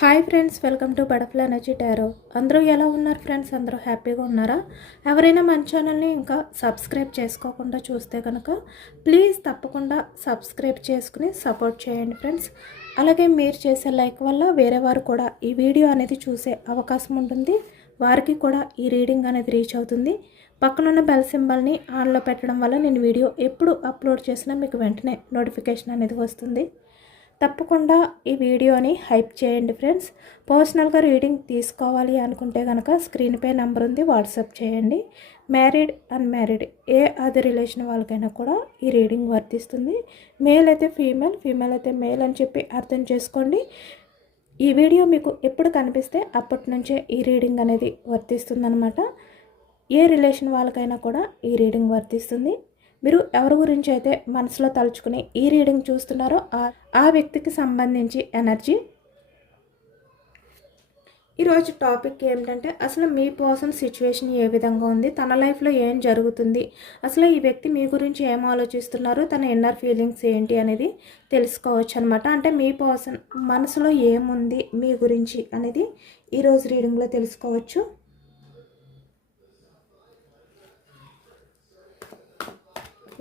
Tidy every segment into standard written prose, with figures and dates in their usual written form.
Hi friends, welcome to butterfly energy tarot. అందరూ ఎలా ఉన్నారు ఫ్రెండ్స్? అందరూ హ్యాపీగా ఉన్నారా? ఎవరైనా మన ఛానల్ని ఇంకా సబ్స్క్రైబ్ చేసుకోకుండా చూస్తే కనుక ప్లీజ్ తప్పకుండా సబ్స్క్రైబ్ చేసుకుని సపోర్ట్ చేయండి ఫ్రెండ్స్. అలాగే మీరు చేసే లైక్ వల్ల వేరే వారు కూడా ఈ వీడియో అనేది చూసే అవకాశం ఉంటుంది. వారికి కూడా ఈ రీడింగ్ అనేది రీచ్ అవుతుంది. పక్కనున్న బెల్ సింబల్ని ఆన్లో పెట్టడం వల్ల నేను వీడియో ఎప్పుడు అప్లోడ్ చేసినా మీకు వెంటనే నోటిఫికేషన్ అనేది వస్తుంది. తప్పకుండా ఈ వీడియోని హైప్ చేయండి ఫ్రెండ్స్. పర్సనల్గా రీడింగ్ తీసుకోవాలి అనుకుంటే కనుక స్క్రీన్పై నెంబర్ ఉంది, వాట్సాప్ చేయండి. మ్యారీడ్ అన్మ్యారీడ్ ఏ అది రిలేషన్ వాళ్ళకైనా కూడా ఈ రీడింగ్ వర్తిస్తుంది. మేల్ అయితే ఫీమేల్, ఫీమేల్ అయితే మేల్ అని చెప్పి అర్థం చేసుకోండి. ఈ వీడియో మీకు ఎప్పుడు కనిపిస్తే అప్పటి నుంచే ఈ రీడింగ్ అనేది వర్తిస్తుందన్నమాట. ఏ రిలేషన్ వాళ్ళకైనా కూడా ఈ రీడింగ్ వర్తిస్తుంది. మీరు ఎవరి గురించి అయితే మనసులో తలుచుకుని ఈ రీడింగ్ చూస్తున్నారో ఆ వ్యక్తికి సంబంధించి ఎనర్జీ. ఈరోజు టాపిక్ ఏమిటంటే అసలు మీ పర్సన్ సిచ్యువేషన్ ఏ విధంగా ఉంది, తన లైఫ్లో ఏం జరుగుతుంది, అసలు ఈ వ్యక్తి మీ గురించి ఏం ఆలోచిస్తున్నారు, తన ఇన్నర్ ఫీలింగ్స్ ఏంటి అనేది తెలుసుకోవచ్చు అనమాట. అంటే మీ పర్సన్ మనసులో ఏముంది మీ గురించి అనేది ఈరోజు రీడింగ్లో తెలుసుకోవచ్చు.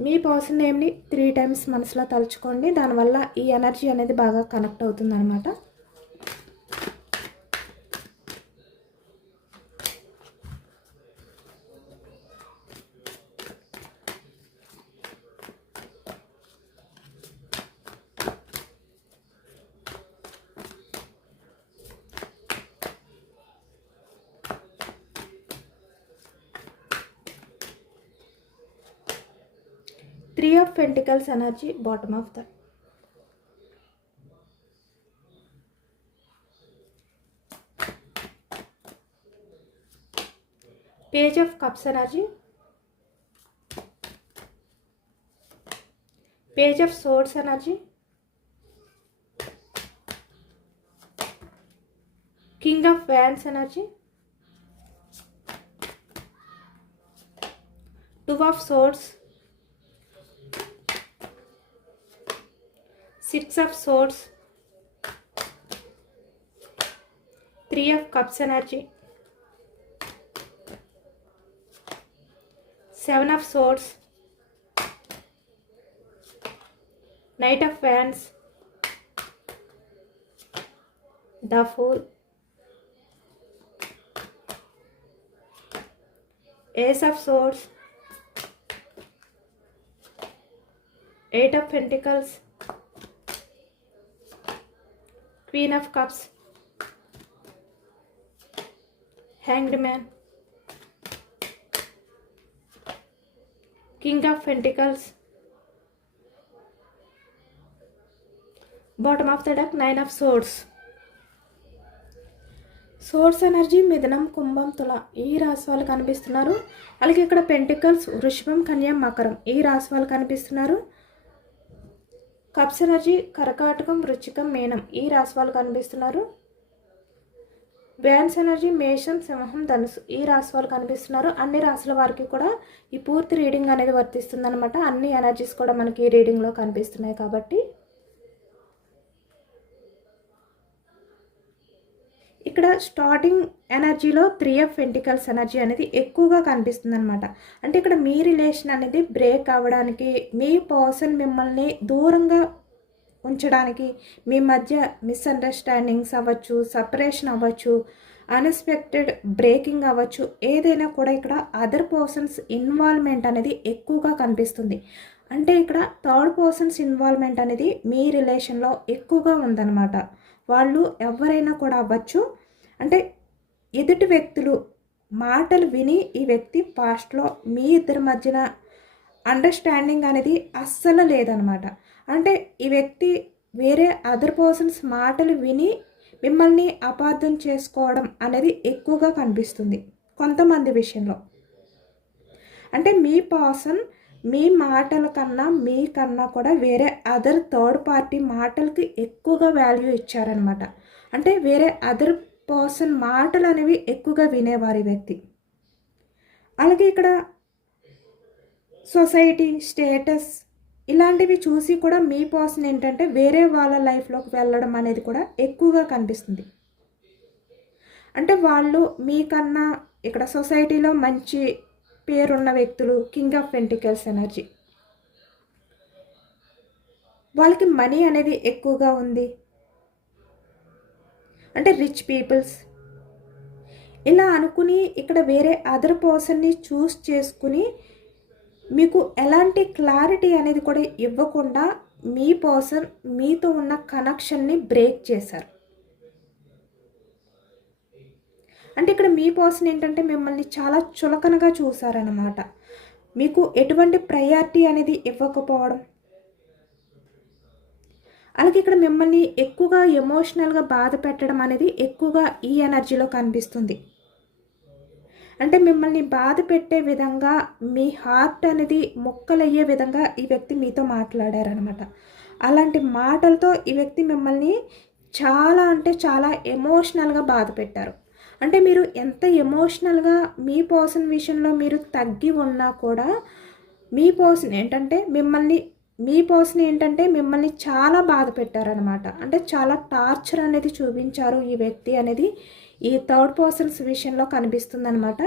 మీ పర్సన్ నేమ్ని 3 times మనసులో తలుచుకోండి. దానివల్ల ఈ ఎనర్జీ అనేది బాగా కనెక్ట్ అవుతుంది అనమాట. Three of Pentacles energy, bottom of the Page of Cups energy, Page of Swords energy, King of Wands energy, Two of Swords, Six of Swords, Three of Cups energy, Seven of Swords, Knight of Wands, The Fool, Ace of Swords, Eight of Pentacles, Queen of Cups, Hanged Man, King of Pentacles, bottom of the deck Nine of Swords. Source energy మిథునం, కుంభం, తుల ఈ రాశి వాళ్ళు కనిపిస్తున్నారు. అలాగే ఇక్కడ pentacles వృషభం, కన్యా, మకరం ఈ రాశి వాళ్ళు కనిపిస్తున్నారు. కప్స్ ఎనర్జీ కర్కాటకం, వృశ్చికం, మీనం ఈ రాశి వాళ్ళు కనిపిస్తున్నారు. వ్యాన్స్ ఎనర్జీ మేషం, సింహం, ధనుసు ఈ రాశి వాళ్ళు కనిపిస్తున్నారు. అన్ని రాశుల వారికి కూడా ఈ పూర్తి రీడింగ్ అనేది వర్తిస్తుంది అనమాట. అన్ని ఎనర్జీస్ కూడా మనకి ఈ రీడింగ్లో కనిపిస్తున్నాయి కాబట్టి ఇక్కడ స్టార్టింగ్ ఎనర్జీలో 3 of Pentacles ఎనర్జీ అనేది ఎక్కువగా కనిపిస్తుంది అనమాట. అంటే ఇక్కడ మీ రిలేషన్ అనేది బ్రేక్ అవ్వడానికి, మీ పర్సన్ మిమ్మల్ని దూరంగా ఉంచడానికి, మీ మధ్య మిస్అండర్స్టాండింగ్స్ అవ్వచ్చు, సపరేషన్ అవ్వచ్చు, అన్ఎక్స్పెక్టెడ్ బ్రేకింగ్ అవ్వచ్చు, ఏదైనా కూడా ఇక్కడ అదర్ పర్సన్స్ ఇన్వాల్వ్మెంట్ అనేది ఎక్కువగా కనిపిస్తుంది. అంటే ఇక్కడ థర్డ్ పర్సన్స్ ఇన్వాల్వ్మెంట్ అనేది మీ రిలేషన్లో ఎక్కువగా ఉందన్నమాట. వాళ్ళు ఎవరైనా కూడా అవ్వచ్చు. అంటే ఎదుటి వ్యక్తులు మాటలు విని ఈ వ్యక్తి పాస్ట్లో మీ ఇద్దరి మధ్యన అండర్స్టాండింగ్ అనేది అస్సలు లేదనమాట. అంటే ఈ వ్యక్తి వేరే అదర్ పర్సన్స్ మాటలు విని మిమ్మల్ని అపార్థం చేసుకోవడం అనేది ఎక్కువగా కనిపిస్తుంది కొంతమంది విషయంలో. అంటే మీ పర్సన్ మీ మాటల కన్నా మీకన్నా కూడా వేరే అదర్ థర్డ్ పార్టీ మాటలకి ఎక్కువగా వాల్యూ ఇచ్చారనమాట. అంటే వేరే అదర్ పర్సన్ మాటలు అనేవి ఎక్కువగా వినేవారి వ్యక్తి. అలాగే ఇక్కడ సొసైటీ స్టేటస్ ఇలాంటివి చూసి కూడా మీ పర్సన్ ఏంటంటే వేరే వాళ్ళ లైఫ్లోకి వెళ్ళడం అనేది కూడా ఎక్కువగా కనిపిస్తుంది. అంటే వాళ్ళు మీకన్నా ఇక్కడ సొసైటీలో మంచి పేరున్న వ్యక్తులు, కింగ్ ఆఫ్ పెంటికల్స్ ఎనర్జీ. వాళ్ళకి మనీ అనేది ఎక్కువగా ఉంది, అంటే రిచ్ పీపుల్స్ ఇలా అనుకుని ఇక్కడ వేరే అదర్ పర్సన్ని చూస్ చేసుకుని మీకు ఎలాంటి క్లారిటీ అనేది కూడా ఇవ్వకుండా మీ పర్సన్ మీతో ఉన్న కనెక్షన్ని బ్రేక్ చేశారు. అంటే ఇక్కడ మీ పర్సన్ ఏంటంటే మిమ్మల్ని చాలా చులకనగా చూసారనమాట. మీకు ఎటువంటి ప్రయారిటీ అనేది ఇవ్వకపోవడం, అలాగే ఇక్కడ మిమ్మల్ని ఎక్కువగా ఎమోషనల్గా బాధ పెట్టడం అనేది ఎక్కువగా ఈ ఎనర్జీలో కనిపిస్తుంది. అంటే మిమ్మల్ని బాధ పెట్టే విధంగా మీ హార్ట్ అనేది మొక్కలయ్యే విధంగా ఈ వ్యక్తి మీతో మాట్లాడారనమాట. అలాంటి మాటలతో ఈ వ్యక్తి మిమ్మల్ని చాలా అంటే చాలా ఎమోషనల్గా బాధ పెట్టారు. అంటే మీరు ఎంత ఎమోషనల్గా మీ పర్సన్ విషయంలో మీరు తగ్గి ఉన్నా కూడా మీ పర్సన్ ఏంటంటే మిమ్మల్ని చాలా బాధ పెట్టారనమాట. అంటే చాలా టార్చర్ అనేది చూపించారు ఈ వ్యక్తి అనేది ఈ థర్డ్ పర్సన్స్ విషయంలో కనిపిస్తుందనమాట.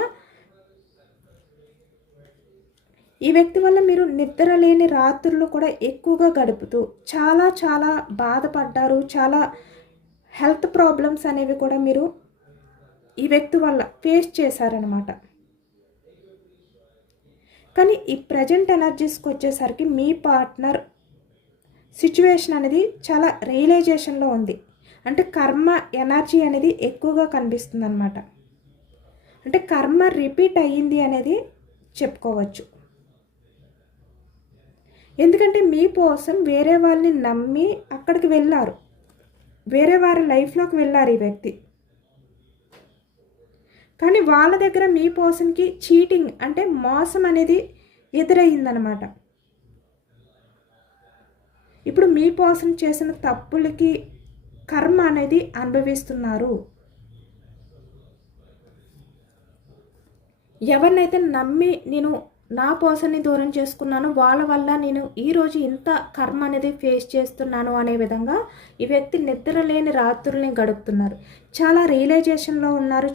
ఈ వ్యక్తి వల్ల మీరు నిద్ర లేని రాత్రులు కూడా ఎక్కువగా గడుపుతూ చాలా చాలా బాధపడ్డారు. చాలా హెల్త్ ప్రాబ్లమ్స్ అనేవి కూడా మీరు ఈ వ్యక్తి వల్ల ఫేస్ చేశారనమాట. కానీ ఈ ప్రజెంట్ ఎనర్జీస్కి వచ్చేసరికి మీ పార్ట్నర్ సిచ్యువేషన్ అనేది చాలా రియలైజేషన్లో ఉంది. అంటే కర్మ ఎనర్జీ అనేది ఎక్కువగా కనిపిస్తుంది అనమాట. అంటే కర్మ రిపీట్ అయ్యింది అనేది చెప్పుకోవచ్చు. ఎందుకంటే మీ పర్సన్ వేరే వాళ్ళని నమ్మి అక్కడికి వెళ్ళారు, వేరే వారి లైఫ్లోకి వెళ్ళారు ఈ వ్యక్తి. కానీ వాళ్ళ దగ్గర మీ పర్సన్కి చీటింగ్ అంటే మోసం అనేది ఎదురయ్యిందనమాట. ఇప్పుడు మీ పర్సన్ చేసిన తప్పులకి కర్మ అనేది అనుభవిస్తున్నారు. ఎవరినైతే నమ్మి నేను నా పర్సన్ని దూరం చేసుకున్నాను, వాళ్ళ వల్ల నేను ఈరోజు ఇంత కర్మ అనేది ఫేస్ చేస్తున్నాను అనే విధంగా ఈ వ్యక్తి నిద్ర లేని రాత్రుల్ని గడుపుతున్నారు. చాలా రియలైజేషన్లో ఉన్నారు.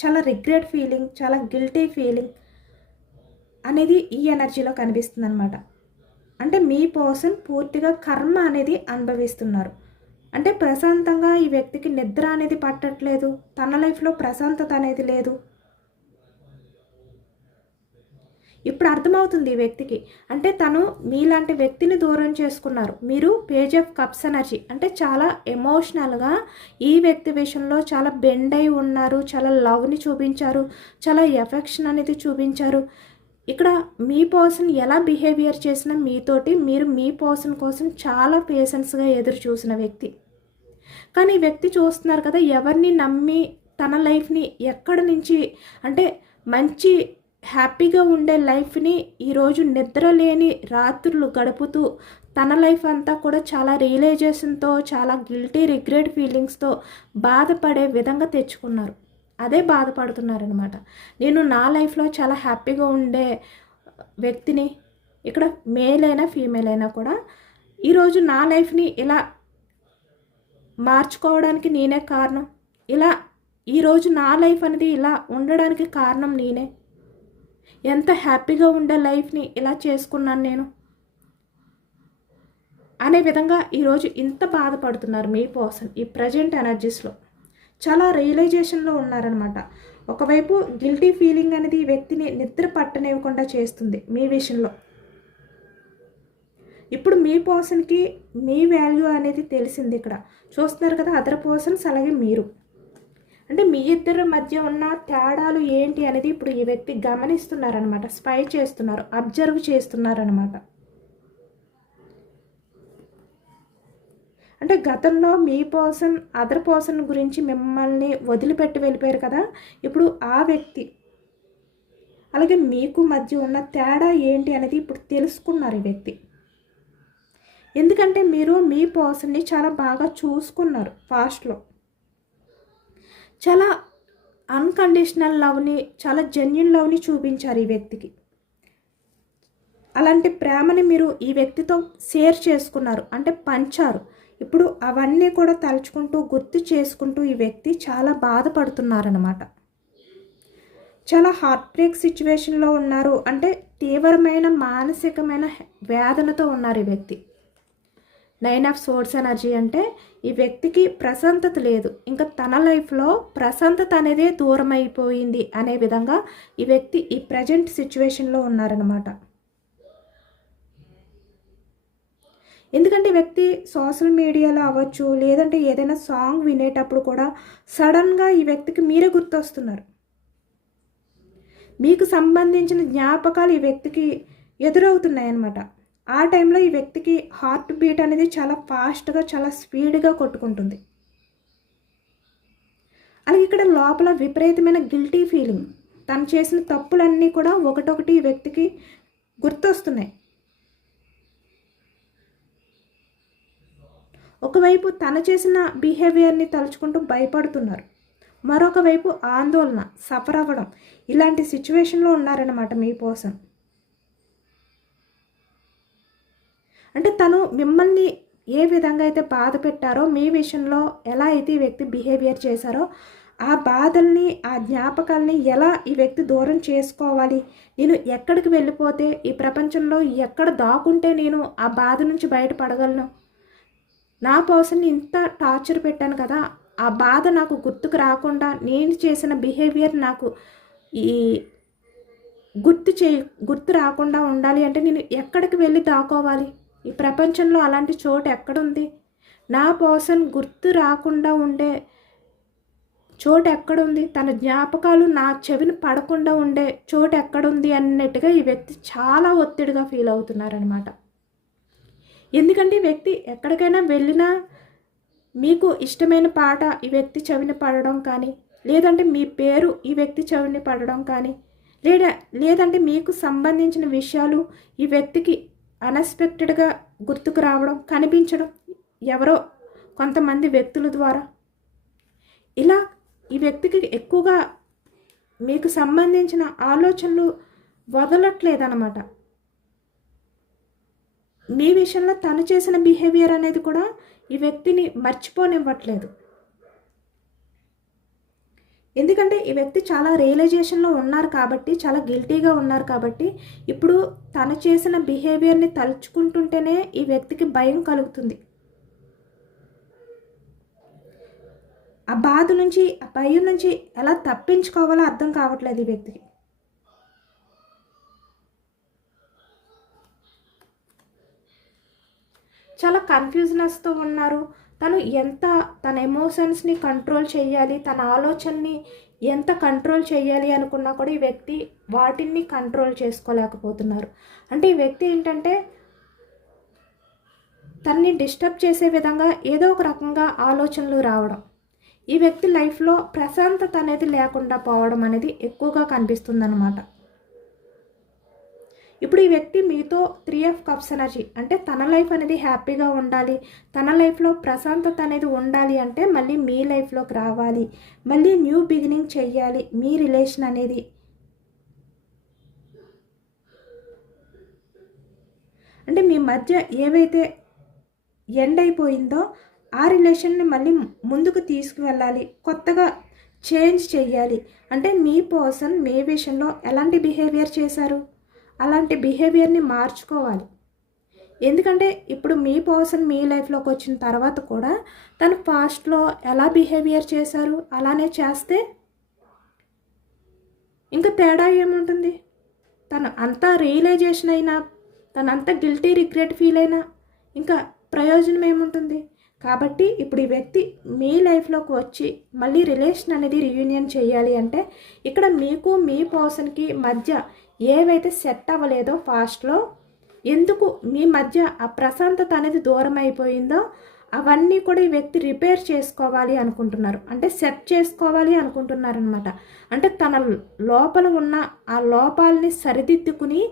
చాలా రిగ్రెట్ ఫీలింగ్, చాలా గిల్టీ ఫీలింగ్ అనేది ఈ ఎనర్జీలో కనిపిస్తుంది అనమాట. అంటే మీ పర్సన్ పూర్తిగా కర్మ అనేది అనుభవిస్తున్నారు. అంటే ప్రశాంతంగా ఈ వ్యక్తికి నిద్ర అనేది పట్టట్లేదు, తన లైఫ్లో ప్రశాంతత అనేది లేదు. ఇప్పుడు అర్థమవుతుంది ఈ వ్యక్తికి. అంటే తను మీలాంటి వ్యక్తిని దూరం చేసుకున్నారు. మీరు పేజ్ ఆఫ్ కప్స్ ఎనర్జీ అంటే చాలా ఎమోషనల్గా ఈ వ్యక్తి విషయంలో చాలా బెండ్ అయి ఉన్నారు. చాలా లవ్ని చూపించారు, చాలా ఎఫెక్షన్ అనేది చూపించారు. ఇక్కడ మీ పర్సన్ ఎలా బిహేవియర్ చేసినా మీతోటి మీరు మీ పర్సన్ కోసం చాలా పేషెన్స్గా ఎదురు చూసిన వ్యక్తి. కానీ ఈ వ్యక్తి చూస్తున్నారు కదా, ఎవరిని నమ్మి తన లైఫ్ని ఎక్కడి నుంచి అంటే మంచి హ్యాపీగా ఉండే లైఫ్ని ఈరోజు నిద్ర లేని రాత్రులు గడుపుతూ తన లైఫ్ అంతా కూడా చాలా రియలైజేషన్తో, చాలా గిల్టీ రిగ్రెట్ ఫీలింగ్స్తో బాధపడే విధంగా తెచ్చుకున్నారు. అదే బాధపడుతున్నారనమాట. నేను నా లైఫ్లో చాలా హ్యాపీగా ఉండే వ్యక్తిని, ఇక్కడ మేల్ అయినా ఫీమేల్ అయినా కూడా ఈరోజు నా లైఫ్ని ఇలా మార్చుకోవడానికి నేనే కారణం, ఇలా ఈరోజు నా లైఫ్ అనేది ఇలా ఉండడానికి కారణం నేనే, ఎంత హ్యాపీగా ఉండే లైఫ్ని ఇలా చేసుకున్నాను నేను అనే విధంగా ఈరోజు ఇంత బాధపడుతున్నారు మీ పర్సన్. ఈ ప్రజెంట్ ఎనర్జీస్లో చాలా రియలైజేషన్లో ఉన్నారనమాట. ఒకవైపు గిల్టీ ఫీలింగ్ అనేది ఈ వ్యక్తిని నిద్ర పట్టనివ్వకుండా చేస్తుంది మీ విషయంలో. ఇప్పుడు మీ పర్సన్కి మీ వాల్యూ అనేది తెలిసింది. ఇక్కడ చూస్తున్నారు కదా, అదర్ పర్సన్స్ అలాగే మీరు, అంటే మీ ఇద్దరి మధ్య ఉన్న తేడాలు ఏంటి అనేది ఇప్పుడు ఈ వ్యక్తి గమనిస్తున్నారనమాట. స్పై చేస్తున్నారు, అబ్జర్వ్ చేస్తున్నారనమాట. అంటే గతంలో మీ పర్సన్ అదర్ పర్సన్ గురించి మిమ్మల్ని వదిలిపెట్టి వెళ్ళిపోయారు కదా, ఇప్పుడు ఆ వ్యక్తి అలాగే మీకు మధ్య ఉన్న తేడా ఏంటి అనేది ఇప్పుడు తెలుసుకున్నారు ఈ వ్యక్తి. ఎందుకంటే మీరు మీ పర్సన్ని చాలా బాగా చూసుకున్నారు పాస్ట్లో. చాలా అన్కండిషనల్ లవ్ని, చాలా జెన్యూన్ లవ్ని చూపించారు ఈ వ్యక్తికి. అలాంటి ప్రేమని మీరు ఈ వ్యక్తితో షేర్ చేసుకున్నారు, అంటే పంచారు. ఇప్పుడు అవన్నీ కూడా తలుచుకుంటూ గుర్తు చేసుకుంటూ ఈ వ్యక్తి చాలా బాధపడుతున్నారనమాట. చాలా హార్ట్ బ్రేక్ సిచ్యువేషన్లో ఉన్నారు. అంటే తీవ్రమైన మానసికమైన వేదనతో ఉన్నారు ఈ వ్యక్తి. 9 ఆఫ్ సోర్స్ ఎనర్జీ అంటే ఈ వ్యక్తికి ప్రశాంతత లేదు. ఇంకా తన లైఫ్లో ప్రశాంతత అనేదే దూరం అయిపోయింది అనే విధంగా ఈ వ్యక్తి ఈ ప్రజెంట్ సిచ్యువేషన్లో ఉన్నారనమాట. ఎందుకంటే ఈ వ్యక్తి సోషల్ మీడియాలో అవ్వచ్చు, లేదంటే ఏదైనా సాంగ్ వినేటప్పుడు కూడా సడన్గా ఈ వ్యక్తికి మీరే గుర్తొస్తున్నారు. మీకు సంబంధించిన జ్ఞాపకాలు ఈ వ్యక్తికి ఎదురవుతున్నాయన్నమాట. ఆ టైంలో ఈ వ్యక్తికి హార్ట్ బీట్ అనేది చాలా ఫాస్ట్గా, చాలా స్పీడ్గా కొట్టుకుంటుంది. అలాగే ఇక్కడ లోపల విపరీతమైన గిల్టీ ఫీలింగ్. తను చేసిన తప్పులన్నీ కూడా ఒకటొకటి ఈ వ్యక్తికి గుర్తొస్తున్నాయి. ఒకవైపు తను చేసిన బిహేవియర్ని తలుచుకుంటూ భయపడుతున్నారు, మరొక వైపు ఆందోళన, సఫర్ అవ్వడం, ఇలాంటి సిచ్యువేషన్లో ఉన్నారన్నమాట మీ పర్సన్. అంటే తను మిమ్మల్ని ఏ విధంగా అయితే బాధ పెట్టారో, మీ విషయంలో ఎలా అయితే ఈ వ్యక్తి బిహేవియర్ చేశారో, ఆ బాధల్ని, ఆ జ్ఞాపకాలని ఎలా ఈ వ్యక్తి దూరం చేసుకోవాలి, నేను ఎక్కడికి వెళ్ళిపోతే, ఈ ప్రపంచంలో ఎక్కడ దాక్కుంటే నేను ఆ బాధ నుంచి బయటపడగలను, నా పర్సన్ని ఇంత టార్చర్ పెట్టాను కదా, ఆ బాధ నాకు గుర్తుకు రాకుండా, నేను చేసిన బిహేవియర్ నాకు ఈ గుర్తు రాకుండా ఉండాలి అంటే నేను ఎక్కడికి వెళ్ళి దాక్కోవాలి, ఈ ప్రపంచంలో అలాంటి చోటు ఎక్కడుంది, నా పర్సన్ గుర్తు రాకుండా ఉండే చోటు ఎక్కడుంది, తన జ్ఞాపకాలు నా చెవిని పడకుండా ఉండే చోటు ఎక్కడుంది అన్నట్టుగా ఈ వ్యక్తి చాలా ఒత్తిడిగా ఫీల్ అవుతున్నారనమాట. ఎందుకంటే ఈ వ్యక్తి ఎక్కడికైనా వెళ్ళినా మీకు ఇష్టమైన పాట ఈ వ్యక్తి చెవిని పడడం కానీ, లేదంటే మీ పేరు ఈ వ్యక్తి చెవిని పడడం కానీ, లేదంటే మీకు సంబంధించిన విషయాలు ఈ వ్యక్తికి అన్ఎక్స్పెక్టెడ్గా గుర్తుకు రావడం, కనిపించడం ఎవరో కొంతమంది వ్యక్తుల ద్వారా, ఇలా ఈ వ్యక్తికి ఎక్కువగా మీకు సంబంధించిన ఆలోచనలు వదలట్లేదన్నమాట. మీ విషయంలో తను చేసిన బిహేవియర్ అనేది కూడా ఈ వ్యక్తిని మర్చిపోనివ్వట్లేదు. ఎందుకంటే ఈ వ్యక్తి చాలా రియలైజేషన్లో ఉన్నారు కాబట్టి, చాలా గిల్టీగా ఉన్నారు కాబట్టి, ఇప్పుడు తను చేసిన బిహేవియర్ని తలుచుకుంటుంటేనే ఈ వ్యక్తికి భయం కలుగుతుంది. ఆ బాధ నుంచి, ఆ భయం నుంచి ఎలా తప్పించుకోవాలో అర్థం కావట్లేదు ఈ వ్యక్తికి. చాలా కన్ఫ్యూజనెస్తో ఉన్నారు. తన ఎమోషన్స్ని కంట్రోల్ చేయాలి, తన ఆలోచనని ఎంత కంట్రోల్ చేయాలి అనుకున్నా కూడా ఈ వ్యక్తి వాటిని కంట్రోల్ చేసుకోలేకపోతున్నారు. అంటే ఈ వ్యక్తి ఏంటంటే తన్ని డిస్టర్బ్ చేసే విధంగా ఏదో ఒక రకంగా ఆలోచనలు రావడం, ఈ వ్యక్తి లైఫ్లో ప్రశాంతత అనేది లేకుండా పోవడం అనేది ఎక్కువగా కనిపిస్తుందన్నమాట. ఇప్పుడు ఈ వ్యక్తి మీతో 3 ఆఫ్ కప్స్ ఎనర్జీ అంటే తన లైఫ్ అనేది హ్యాపీగా ఉండాలి, తన లైఫ్లో ప్రశాంతత అనేది ఉండాలి అంటే మళ్ళీ మీ లైఫ్లోకి రావాలి, మళ్ళీ న్యూ బిగినింగ్ చెయ్యాలి మీ రిలేషన్ అనేది. అంటే మీ మధ్య ఏవైతే ఎండ్ అయిపోయిందో ఆ రిలేషన్ని మళ్ళీ ముందుకు తీసుకువెళ్ళాలి, కొత్తగా చేంజ్ చెయ్యాలి. అంటే మీ పర్సన్ మీ విషయంలో ఎలాంటి బిహేవియర్ చేశారు, అలాంటి బిహేవియర్ని మార్చుకోవాలి. ఎందుకంటే ఇప్పుడు మీ పర్సన్ మీ లైఫ్లోకి వచ్చిన తర్వాత కూడా తను పాస్ట్లో ఎలా బిహేవియర్ చేశారు అలానే చేస్తే ఇంకా తేడా ఏముంటుంది? తను అంతా రియలైజేషన్ అయినా, తనంతా గిల్టీ రిగ్రెట్ ఫీల్ అయినా ఇంకా ప్రయోజనం ఏముంటుంది? కాబట్టి ఇప్పుడు ఈ వ్యక్తి మీ లైఫ్లోకి వచ్చి మళ్ళీ రిలేషన్ అనేది రీయూనియన్ చేయాలి అంటే ఇక్కడ మీకు మీ పర్సన్కి మధ్య ఏవైతే సెట్ అవ్వలేదో పాస్ట్లో, ఎందుకు మీ మధ్య ఆ ప్రశాంతత అనేది దూరం అయిపోయిందో అవన్నీ కూడా ఈ వ్యక్తి రిపేర్ చేసుకోవాలి అనుకుంటున్నారు, అంటే సెట్ చేసుకోవాలి అనుకుంటున్నారనమాట. అంటే తన లోపల ఉన్న ఆ లోపాలని సరిదిద్దుకుని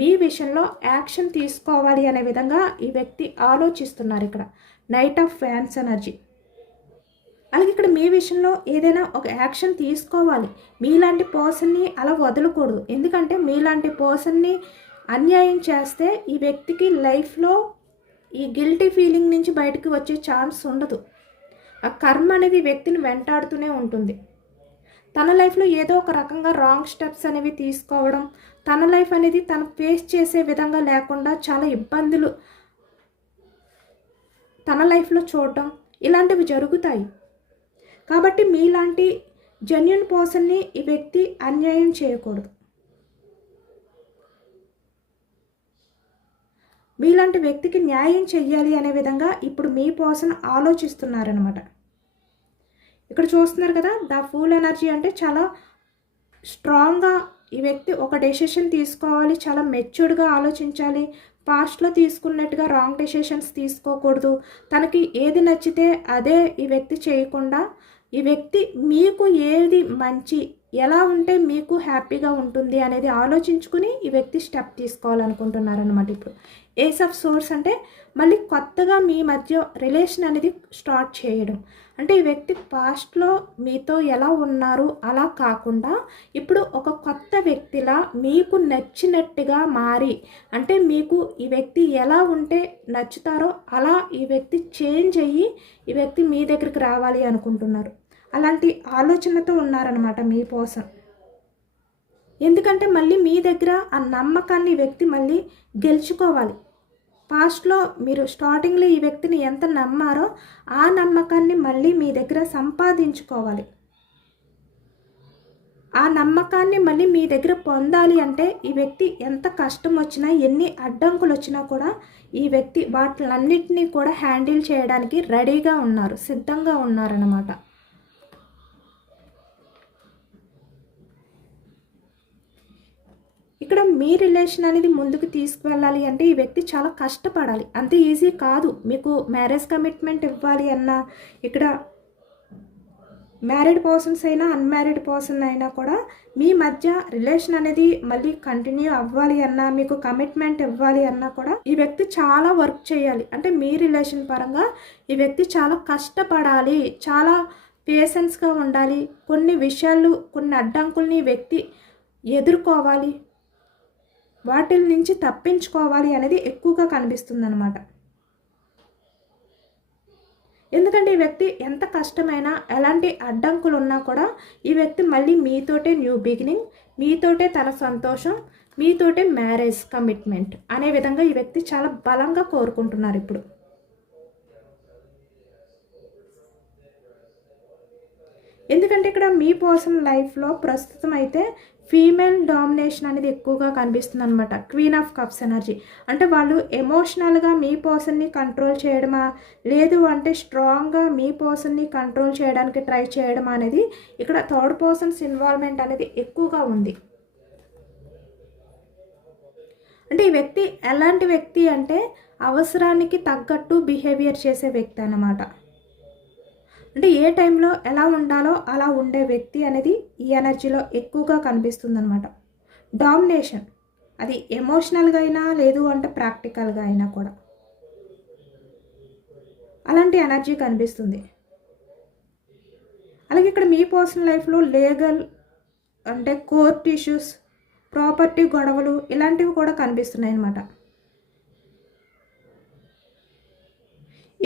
మీ విషయంలో యాక్షన్ తీసుకోవాలి అనే విధంగా ఈ వ్యక్తి ఆలోచిస్తున్నారు. ఇక్కడ నైట్ ఆఫ్ ఫ్యాన్స్ ఎనర్జీ. అలాగే ఇక్కడ మీ విషయంలో ఏదైనా ఒక యాక్షన్ తీసుకోవాలి. మీలాంటి పర్సన్ని అలా వదలకూడదు. ఎందుకంటే మీలాంటి పర్సన్ని అన్యాయం చేస్తే ఈ వ్యక్తికి లైఫ్లో ఈ గిల్టీ ఫీలింగ్ నుంచి బయటకు వచ్చే ఛాన్స్ ఉండదు. ఆ కర్మ అనేది వ్యక్తిని వెంటాడుతూనే ఉంటుంది. తన లైఫ్లో ఏదో ఒక రకంగా రాంగ్ స్టెప్స్ అనేవి తీసుకోవడం, తన లైఫ్ అనేది తను ఫేస్ చేసే విధంగా లేకుండా చాలా ఇబ్బందులు తన లైఫ్లో చూడటం, ఇలాంటివి జరుగుతాయి. కాబట్టి మీలాంటి జెన్యూన్ పర్సన్ని ఈ వ్యక్తి అన్యాయం చేయకూడదు. మీలాంటి వ్యక్తికి న్యాయం చెయ్యాలి అనే విధంగా ఇప్పుడు మీ పర్సన్ ఆలోచిస్తున్నారనమాట. ఇక్కడ చూస్తున్నారు కదా, ద ఫూల్ ఎనర్జీ అంటే చాలా స్ట్రాంగ్గా ఈ వ్యక్తి ఒక డెసిషన్ తీసుకోవాలి, చాలా మెచ్యూర్డ్గా ఆలోచించాలి. పాస్ట్లో తీసుకున్నట్టుగా రాంగ్ డెసిషన్స్ తీసుకోకూడదు. తనకి ఏది నచ్చితే అదే ఈ వ్యక్తి చేయకుండా, ఈ వ్యక్తి మీకు ఏది మంచి, ఎలా ఉంటే మీకు హ్యాపీగా ఉంటుంది అనేది ఆలోచించుకుని ఈ వ్యక్తి స్టెప్ తీసుకోవాలనుకుంటున్నారనమాట. ఇప్పుడు ఏస్ ఆఫ్ సోర్స్ అంటే మళ్ళీ కొత్తగా మీ మధ్య రిలేషన్ అనేది స్టార్ట్ చేయడం. అంటే ఈ వ్యక్తి పాస్ట్లో మీతో ఎలా ఉన్నారు అలా కాకుండా ఇప్పుడు ఒక కొత్త వ్యక్తిలా మీకు నచ్చినట్టుగా మారి, అంటే మీకు ఈ వ్యక్తి ఎలా ఉంటే నచ్చుతారో అలా ఈ వ్యక్తి చేంజ్ అయ్యి ఈ వ్యక్తి మీ దగ్గరికి రావాలి అనుకుంటున్నారు. అలాంటి ఆలోచనతో ఉన్నారనమాట మీ పర్సన్. ఎందుకంటే మళ్ళీ మీ దగ్గర ఆ నమ్మకాన్ని వ్యక్తి మళ్ళీ గెలుచుకోవాలి. పాస్ట్లో మీరు స్టార్టింగ్లో ఈ వ్యక్తిని ఎంత నమ్మారో ఆ నమ్మకాన్ని మళ్ళీ మీ దగ్గర సంపాదించుకోవాలి. ఆ నమ్మకాన్ని మళ్ళీ మీ దగ్గర పొందాలి అంటే ఈ వ్యక్తి ఎంత కష్టం వచ్చినా, ఎన్ని అడ్డంకులు వచ్చినా కూడా ఈ వ్యక్తి వాటిలన్నిటినీ కూడా హ్యాండిల్ చేయడానికి రెడీగా ఉన్నారు, సిద్ధంగా ఉన్నారన్నమాట. ఇక్కడ మీ రిలేషన్ అనేది ముందుకు తీసుకువెళ్ళాలి అంటే ఈ వ్యక్తి చాలా కష్టపడాలి. అంత ఈజీ కాదు. మీకు మ్యారేజ్ కమిట్మెంట్ ఇవ్వాలి అన్నా, ఇక్కడ మ్యారీడ్ పర్సన్స్ అయినా అన్మ్యారీడ్ పర్సన్ అయినా కూడా మీ మధ్య రిలేషన్ అనేది మళ్ళీ కంటిన్యూ అవ్వాలి అన్నా, మీకు కమిట్మెంట్ ఇవ్వాలి అన్నా కూడా ఈ వ్యక్తి చాలా వర్క్ చేయాలి. అంటే మీ రిలేషన్ పరంగా ఈ వ్యక్తి చాలా కష్టపడాలి, చాలా పేషెన్స్గా ఉండాలి. కొన్ని విషయాలు, కొన్ని అడ్డంకుల్ని ఈ వ్యక్తి ఎదుర్కోవాలి, వాటి నుంచి తప్పించుకోవాలి అనేది ఎక్కువగా కనిపిస్తుంది అన్నమాట. ఎందుకంటే ఈ వ్యక్తి ఎంత కష్టమైనా, ఎలాంటి అడ్డంకులు ఉన్నా కూడా ఈ వ్యక్తి మళ్ళీ మీతోటే న్యూ బిగినింగ్, మీతోటే తన సంతోషం, మీతోటే మ్యారేజ్ కమిట్మెంట్ అనే విధంగా ఈ వ్యక్తి చాలా బలంగా కోరుకుంటున్నారు ఇప్పుడు. ఎందుకంటే ఇక్కడ మీ పర్సన్ లైఫ్లో ప్రస్తుతం అయితే ఫీమేల్ డామినేషన్ అనేది ఎక్కువగా కనిపిస్తుంది అనమాట. క్వీన్ ఆఫ్ కప్స్ ఎనర్జీ అంటే వాళ్ళు ఎమోషనల్గా మీ పర్సన్ని కంట్రోల్ చేయడమా, లేదు అంటే స్ట్రాంగ్గా మీ పర్సన్ని కంట్రోల్ చేయడానికి ట్రై చేయడమా అనేది ఇక్కడ థర్డ్ పర్సన్స్ ఇన్వాల్వ్మెంట్ అనేది ఎక్కువగా ఉంది. అంటే ఈ వ్యక్తి ఎలాంటి వ్యక్తి అంటే అవసరానికి తగ్గట్టు బిహేవియర్ చేసే వ్యక్తి అన్నమాట. అంటే ఏ టైంలో ఎలా ఉండాలో అలా ఉండే వ్యక్తి అనేది ఈ ఎనర్జీలో ఎక్కువగా కనిపిస్తుంది అనమాట. డామినేషన్ అది ఎమోషనల్గా అయినా, లేదు అంటే ప్రాక్టికల్గా అయినా కూడా అలాంటి ఎనర్జీ కనిపిస్తుంది. అలాగే ఇక్కడ మీ పర్సనల్ లైఫ్లో లీగల్ అంటే కోర్ట్ ఇష్యూస్, ప్రాపర్టీ గొడవలు ఇలాంటివి కూడా కనిపిస్తున్నాయి అన్నమాట.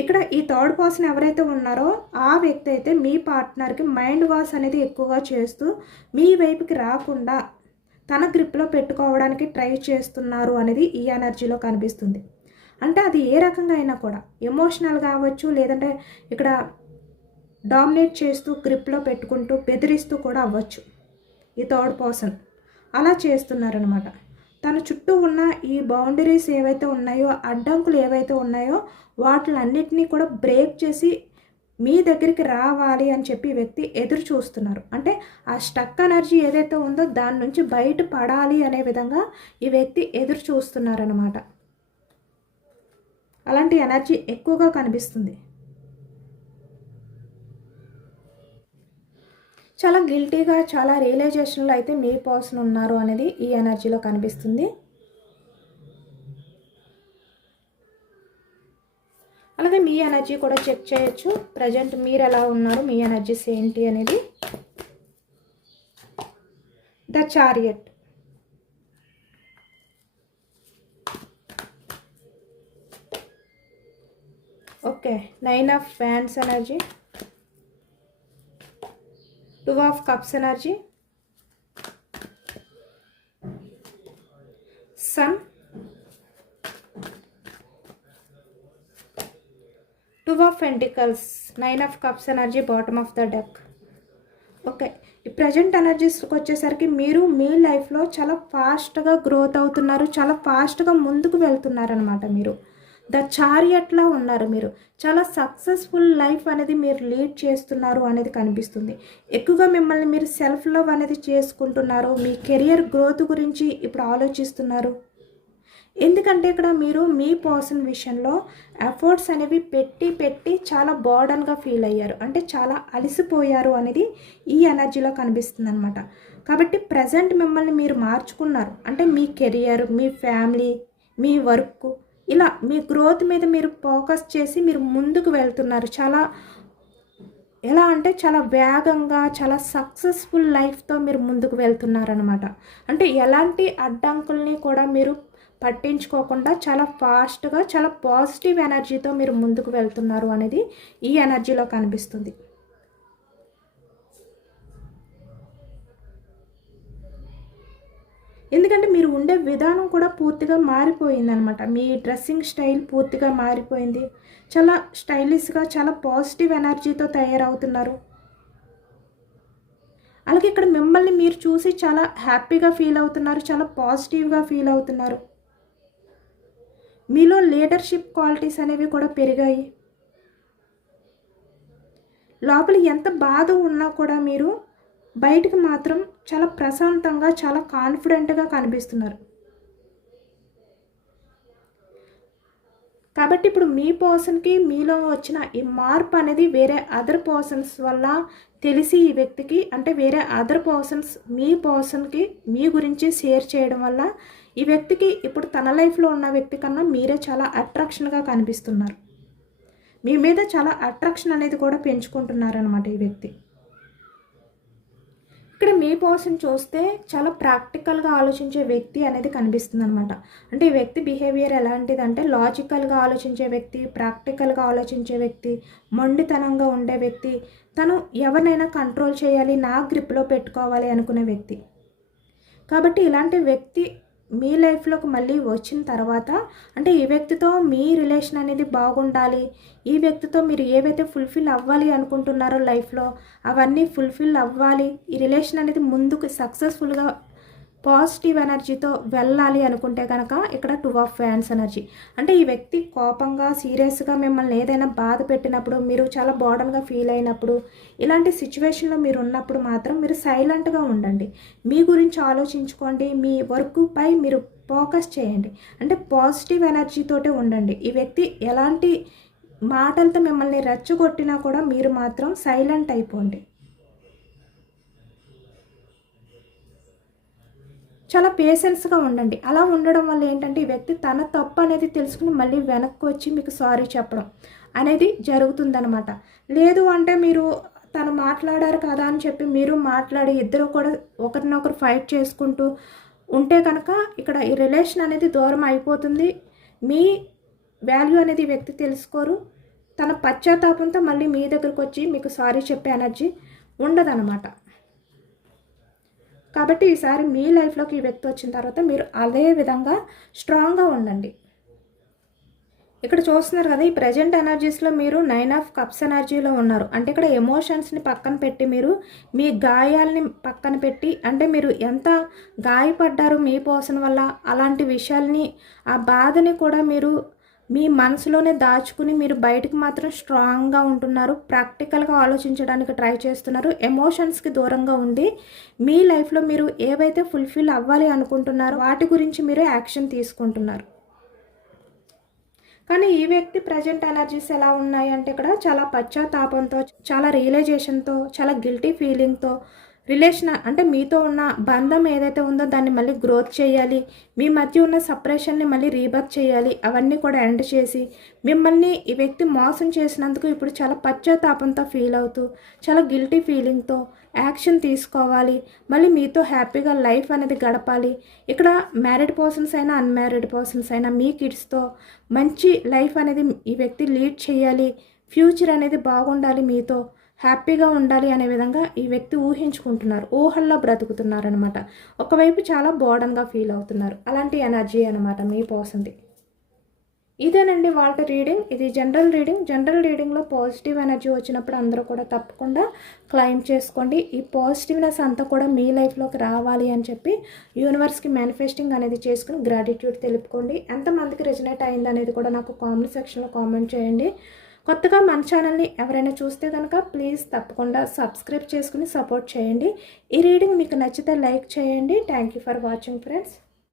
ఇక్కడ ఈ థర్డ్ పర్సన్ ఎవరైతే ఉన్నారో ఆ వ్యక్తి అయితే మీ పార్ట్నర్కి మైండ్ వాష్ అనేది ఎక్కువగా చేస్తూ మీ వైపుకి రాకుండా తన గ్రిప్లో పెట్టుకోవడానికి ట్రై చేస్తున్నారు అనేది ఈ ఎనర్జీలో కనిపిస్తుంది. అంటే అది ఏ రకంగా అయినా కూడా ఎమోషనల్ కావచ్చు, లేదంటే ఇక్కడ డామినేట్ చేస్తూ గ్రిప్లో పెట్టుకుంటూ బెదిరిస్తూ కూడా అవ్వచ్చు. ఈ థర్డ్ పర్సన్ అలా చేస్తున్నారనమాట. తన చుట్టూ ఉన్న ఈ బౌండరీస్ ఏవైతే ఉన్నాయో, అడ్డంకులు ఏవైతే ఉన్నాయో వాటిలన్నిటినీ కూడా బ్రేక్ చేసి మీ దగ్గరికి రావాలి అని చెప్పి ఈ వ్యక్తి ఎదురు చూస్తున్నారు. అంటే ఆ స్టక్ ఎనర్జీ ఏదైతే ఉందో దాని నుంచి బయట పడాలి అనే విధంగా ఈ వ్యక్తి ఎదురు చూస్తున్నారనమాట. అలాంటి ఎనర్జీ ఎక్కువగా కనిపిస్తుంది. చాలా గిల్టీగా, చాలా రియలైజేషన్లో అయితే మీ పర్సన్ ఉన్నారు అనేది ఈ ఎనర్జీలో కనిపిస్తుంది. అలాగే మీ ఎనర్జీ కూడా చెక్ చేయొచ్చు. ప్రజెంట్ మీరు ఎలా ఉన్నారు, మీ ఎనర్జీస్ ఏంటి అనేది. The chariot okay, 9 of wands energy, 2 of cups energy, sun, 2 of pentacles, 9 of cups energy, bottom of the deck. Okay, ఈ ప్రజెంట్ ఎనర్జీస్కి వచ్చేసరికి మీరు మీ లైఫ్లో చాలా ఫాస్ట్గా గ్రోత్ అవుతున్నారు, చాలా ఫాస్ట్గా ముందుకు వెళ్తున్నారనమాట. మీరు ద చారియట్లా ఉన్నారు, మీరు చాలా సక్సెస్ఫుల్ లైఫ్ అనేది మీరు లీడ్ చేస్తున్నారు అనేది కనిపిస్తుంది. ఎక్కువగా మిమ్మల్ని మీరు సెల్ఫ్ లవ్ అనేది చేసుకుంటున్నారు, మీ కెరియర్ గ్రోత్ గురించి ఇప్పుడు ఆలోచిస్తున్నారు. ఎందుకంటే ఇక్కడ మీరు మీ పర్సన్ విషయంలో ఎఫర్ట్స్ అనేవి పెట్టి చాలా బర్డన్గా ఫీల్ అయ్యారు, అంటే చాలా అలసిపోయారు అనేది ఈ ఎనర్జీలో కనిపిస్తుంది అనమాట. కాబట్టి ప్రజెంట్ మిమ్మల్ని మీరు మార్చుకున్నారు, అంటే మీ కెరియర్, మీ ఫ్యామిలీ, మీ వర్క్, ఇలా మీ గ్రోత్ మీద మీరు ఫోకస్ చేసి మీరు ముందుకు వెళ్తున్నారు. చాలా ఎలా అంటే చాలా వేగంగా, చాలా సక్సెస్ఫుల్ లైఫ్తో మీరు ముందుకు వెళ్తున్నారనమాట. అంటే ఎలాంటి అడ్డంకుల్ని కూడా మీరు పట్టించుకోకుండా చాలా ఫాస్ట్గా, చాలా పాజిటివ్ ఎనర్జీతో మీరు ముందుకు వెళ్తున్నారు అనేది ఈ ఎనర్జీలో కనిపిస్తుంది. ఎందుకంటే మీరు ఉండే విధానం కూడా పూర్తిగా మారిపోయింది అనమాట. మీ డ్రెస్సింగ్ స్టైల్ పూర్తిగా మారిపోయింది, చాలా స్టైలిష్గా, చాలా పాజిటివ్ ఎనర్జీతో తయారవుతున్నారు. అలాగే ఇక్కడ మిమ్మల్ని మీరు చూసి చాలా హ్యాపీగా ఫీల్ అవుతున్నారు, చాలా పాజిటివ్గా ఫీల్ అవుతున్నారు. మీలో లీడర్షిప్ క్వాలిటీస్ అనేవి కూడా పెరిగాయి. లోపల ఎంత బాధ ఉన్నా కూడా మీరు బయటకు మాత్రం చాలా ప్రశాంతంగా, చాలా కాన్ఫిడెంట్గా కనిపిస్తున్నారు. కాబట్టి ఇప్పుడు మీ పర్సన్కి మీలో వచ్చిన ఈ మార్పు అనేది వేరే అదర్ పర్సన్స్ వల్ల తెలిసి ఈ వ్యక్తికి, అంటే వేరే అదర్ పర్సన్స్ మీ పర్సన్కి మీ గురించి షేర్ చేయడం వల్ల ఈ వ్యక్తికి ఇప్పుడు తన లైఫ్లో ఉన్న వ్యక్తి కన్నా మీరే చాలా అట్రాక్షన్గా కనిపిస్తున్నారు. మీ మీద చాలా అట్రాక్షన్ అనేది కూడా పెంచుకుంటున్నారనమాట ఈ వ్యక్తి. ఇక్కడ మీ పర్సన్ చూస్తే చాలా ప్రాక్టికల్గా ఆలోచించే వ్యక్తి అనేది కనిపిస్తుంది అనమాట. అంటే ఈ వ్యక్తి బిహేవియర్ ఎలాంటిదంటే లాజికల్గా ఆలోచించే వ్యక్తి, ప్రాక్టికల్గా ఆలోచించే వ్యక్తి, మొండితనంగా ఉండే వ్యక్తి, తను ఎవరినైనా కంట్రోల్ చేయాలి, నా గ్రిప్లో పెట్టుకోవాలి అనుకునే వ్యక్తి. కాబట్టి ఇలాంటి వ్యక్తి మీ లైఫ్లోకి మళ్ళీ వచ్చిన తర్వాత, అంటే ఈ వ్యక్తితో మీ రిలేషన్ అనేది బాగుండాలి, ఈ వ్యక్తితో మీరు ఏవైతే ఫుల్ఫిల్ అవ్వాలి అనుకుంటున్నారో లైఫ్లో అవన్నీ ఫుల్ఫిల్ అవ్వాలి, ఈ రిలేషన్ అనేది ముందుకు సక్సెస్ఫుల్గా పాజిటివ్ ఎనర్జీతో వెళ్ళాలి అనుకుంటే కనుక ఇక్కడ 2 ఆఫ్ వ్యాండ్స్ ఎనర్జీ. అంటే ఈ వ్యక్తి కోపంగా, సీరియస్గా మిమ్మల్ని ఏదైనా బాధ పెట్టినప్పుడు, మీరు చాలా బర్డన్గా ఫీల్ అయినప్పుడు, ఇలాంటి సిచ్యువేషన్లో మీరు ఉన్నప్పుడు మాత్రం మీరు సైలెంట్గా ఉండండి. మీ గురించి ఆలోచించుకోండి, మీ వర్క్ పై మీరు ఫోకస్ చేయండి, అంటే పాజిటివ్ ఎనర్జీతోటే ఉండండి. ఈ వ్యక్తి ఎలాంటి మాటలతో మిమ్మల్ని రెచ్చగొట్టినా కూడా మీరు మాత్రం సైలెంట్ అయిపోండి. చాలా పేషెన్స్గా ఉండండి. అలా ఉండడం వల్ల ఏంటంటే ఈ వ్యక్తి తన తప్పు అనేది తెలుసుకుని మళ్ళీ వెనక్కి వచ్చి మీకు సారీ చెప్పడం అనేది జరుగుతుందనమాట. లేదు అంటే మీరు తను మాట్లాడారు కదా అని చెప్పి మీరు మాట్లాడి ఇద్దరు కూడా ఒకరినొకరు ఫైట్ చేసుకుంటూ ఉంటే కనుక ఇక్కడ ఈ రిలేషన్ అనేది దూరం అయిపోతుంది. మీ వాల్యూ అనేది ఈ వ్యక్తి తెలుసుకోరు. తన పశ్చాత్తాపంతో మళ్ళీ మీ దగ్గరకు వచ్చి మీకు సారీ చెప్పే ఎనర్జీ ఉండదన్నమాట. కాబట్టి ఈసారి మీ లైఫ్లోకి ఈ వ్యక్తి వచ్చిన తర్వాత మీరు అదే విధంగా స్ట్రాంగ్గా ఉండండి. ఇక్కడ చూస్తున్నారు కదా, ఈ ప్రజెంట్ ఎనర్జీస్లో మీరు 9 ఆఫ్ కప్స్ ఎనర్జీలో ఉన్నారు. అంటే ఇక్కడ ఎమోషన్స్ని పక్కన పెట్టి, మీరు మీ గాయాలని పక్కన పెట్టి, అంటే మీరు ఎంత గాయపడ్డారు మీ పర్సన్ వల్ల, అలాంటి విషయాల్ని, ఆ బాధని కూడా మీరు మీ మనసులోనే దాచుకుని మీరు బయటకు మాత్రం స్ట్రాంగ్గా ఉంటున్నారు. ప్రాక్టికల్గా ఆలోచించడానికి ట్రై చేస్తున్నారు. ఎమోషన్స్కి దూరంగా ఉండి మీ లైఫ్లో మీరు ఏవైతే ఫుల్ఫిల్ అవ్వాలి అనుకుంటున్నారో వాటి గురించి మీరు యాక్షన్ తీసుకుంటున్నారు. కానీ ఈ వ్యక్తి ప్రజెంట్ ఎనర్జీస్ ఎలా ఉన్నాయి అంటే ఇక్కడ చాలా పశ్చాత్తాపంతో, చాలా రియలైజేషన్తో, చాలా గిల్టీ ఫీలింగ్తో రిలేషన్ అంటే మీతో ఉన్న బంధం ఏదైతే ఉందో దాన్ని మళ్ళీ గ్రోత్ చేయాలి, మీ మధ్య ఉన్న సపరేషన్ని మళ్ళీ రీబర్త్ చేయాలి, అవన్నీ కూడా ఎండ్ చేసి మిమ్మల్ని ఈ వ్యక్తి మోసం చేసినందుకు ఇప్పుడు చాలా పశ్చాత్తాపంతో ఫీల్ అవుతూ చాలా గిల్టీ ఫీలింగ్తో యాక్షన్ తీసుకోవాలి, మళ్ళీ మీతో హ్యాపీగా లైఫ్ అనేది గడపాలి. ఇక్కడ మ్యారీడ్ పర్సన్స్ అయినా అన్మ్యారీడ్ పర్సన్స్ అయినా మీ కిడ్స్తో మంచి లైఫ్ అనేది ఈ వ్యక్తి లీడ్ చేయాలి, ఫ్యూచర్ అనేది బాగుండాలి, మీతో హ్యాపీగా ఉండాలి అనే విధంగా ఈ వ్యక్తి ఊహించుకుంటున్నారు, ఊహల్లో బ్రతుకుతున్నారనమాట. ఒకవైపు చాలా బోర్డన్గా ఫీల్ అవుతున్నారు. అలాంటి ఎనర్జీ అనమాట మీ పర్సన్ది. ఇదేనండి వాళ్ళ రీడింగ్. ఇది జనరల్ రీడింగ్. జనరల్ రీడింగ్లో పాజిటివ్ ఎనర్జీ వచ్చినప్పుడు అందరూ కూడా తప్పకుండా క్లైమ్ చేసుకోండి. ఈ పాజిటివ్నెస్ అంతా కూడా మీ లైఫ్లోకి రావాలి అని చెప్పి యూనివర్స్కి మేనిఫెస్టింగ్ అనేది చేసుకుని గ్రాటిట్యూడ్ తెలుపుకోండి. ఎంతమందికి రెజనేట్ అయింది అనేది కూడా నాకు కామెంట్ సెక్షన్లో కామెంట్ చేయండి. కొత్తగా మన ఛానల్ని ఎవరైనా చూస్తే కనుక ప్లీజ్ తప్పకుండా సబ్స్క్రైబ్ చేసుకుని సపోర్ట్ చేయండి. ఈ రీడింగ్ మీకు నచ్చితే లైక్ చేయండి. Thank you for watching friends.